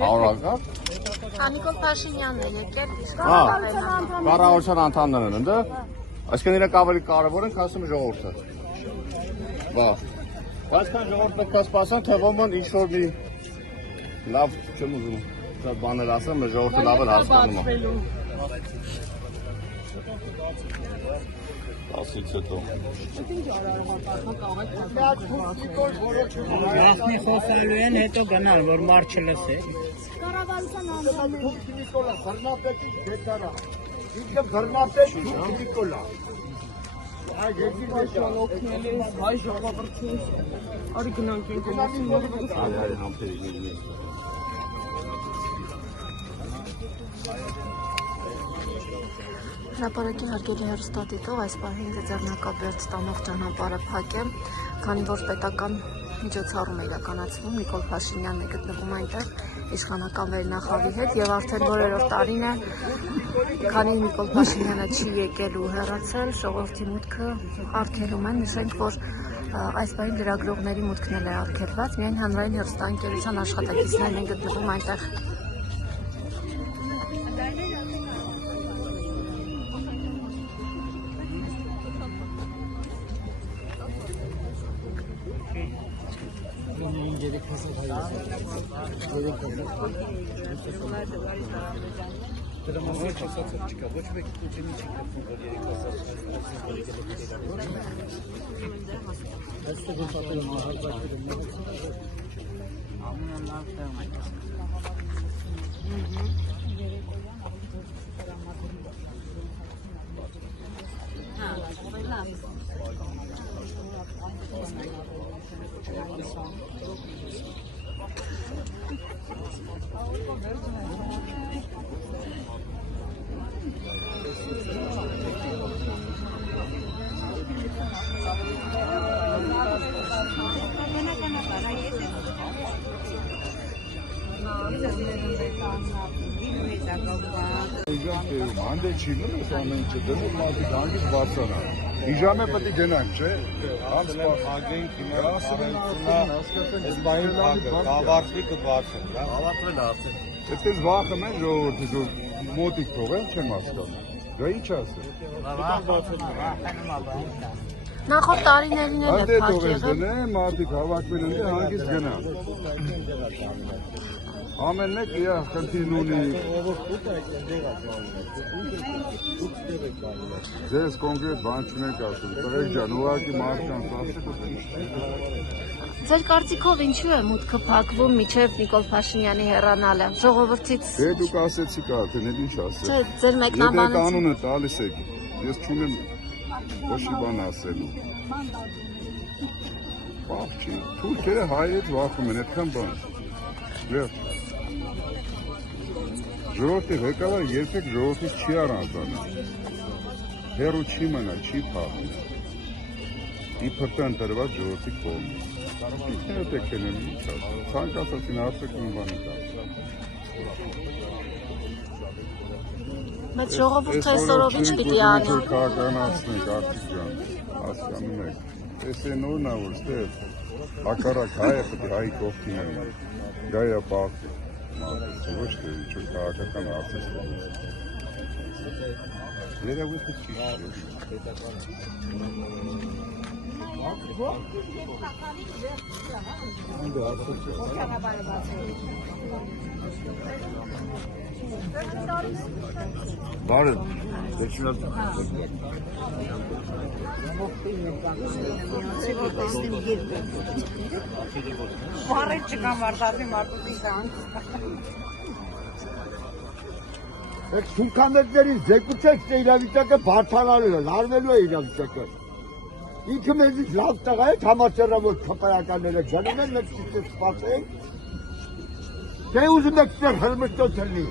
Աուրակա։ Նիկոլ Փաշինյանն է եկել կառավարության անդամներն են, ընդ։ Այսինքն իրենք ավելի կարևոր են, քան ժողովուրդը։ Բա։ Բայց քան ժողովուրդը պետք է սպասեն, թե ոմն ինչ որ մի լավ չեմ ուզում։ Դա բաներ ասեմ, ժողովուրդը լավ էլ հասկանում է։ Ասից հետո։ Գախնի խոսալու են, հետո գնալ, որ մարդ չլսե։ Կառավարության անդամներ։ Նիկոլա, բռնապետի դետարա։ Ինքը բռնապետ Նիկոլա։ Այ երկիրն օգնել է հայ ժողովրդին։ Արի գնանք ենք Հրապարակի հարգելի հեռուստադիտող այս պահին ձեռնակաբերդ տանող ճանապարհը փակ է, քանի որ պետական միջոցառում է իրականացվում, Նիկոլ Փաշինյանն է գտնվում այնտեղ իշխանական վերնախավի հետ եւ արդեն որերորդ տարին է, քանի Նիկոլ Փաշինյանը չի եկել ու հեռացել, ժողովրդի մուտքը արգելում են, նշենք, որ այս պահին լրագրողների մուտքն էլ է արգելված, միայն հանրային հեռուստաընկերության աշխատակիցներն են գտնվում այնտեղ։ Անդե չի նույնս ամեն ինչ դնում մարդիկ հանգիստ բարձրանա։ Իժամը պետք է գնանք, չէ՞։ Ագենք հիմա այս բանի կավարտվի կբարձր, հա։ Ավարտվել է արդեն։ Այդպես վախում են ժողովուրդը մոտիկ թողեն, չեմ հասկանում։ Դա ինչ ասել։ Նախորդ տարիներին էլ է փակ եղել։ դնեն, մարդիկ հավաքվել են, հանգիստ գնան։ Ամեն մեկ իր խնդիրն ունի։ Ձեզ կոնկրետ բան չունենք ասում, տղեկ ջան, ուղղակի մարդկանց ասեք։ Ձեր կարծիքով ինչու է մուտքը փակվում մինչև Նիկոլ Փաշինյանի հեռանալը, ժողովրդից։ Դե դուք ասեցիք արդեն, էլ ինչ ասել։ Չէ, ձեր մեկնաբանից։ Եթե կանոնը տալիս եք, ես չունեմ ոչ մի բան ասելու։ Բախ չի, թուրքերը հայերից վախում են, այդքան բան։ Լավ։ Ժողովրդի ղեկավարը երբեք ժողովրդից չի առանձնանա։ Հեռու չի մնա, չի փախնի։ Իբր տան տրված ժողովրդի կողմից։ Ինքներդ եք են ինչ ասում։ Ցանկացածին ասեք ու բան եք ասում։ Բայց ժողովուրդը այսօրով ինչ պիտի անի։ Քաղաքականացնենք արդյոք ջան, հասկանում եք։ Էս է նորն է որ ստե հակառակ հայը պետք է հայի կողքին է։ Գայա պարտի։ Ոչ թե ինչ քաղաքական ասես։ Երևույթը ճիշտ է։ Բարև, դեպչունալ Բարև չկա մարդատի մարդուտի կան Եք թուրքաներներին ձեկուցեք, թե իրավիճակը բարդանալու է, լարվելու է իրավիճակը։ Ինքը մեզից լավ տղա է, համաձեռնավոր քպայականները գնում են, մենք ճիշտ սպասենք, թե ուզում եք ստեղ հրմշտոց լինի։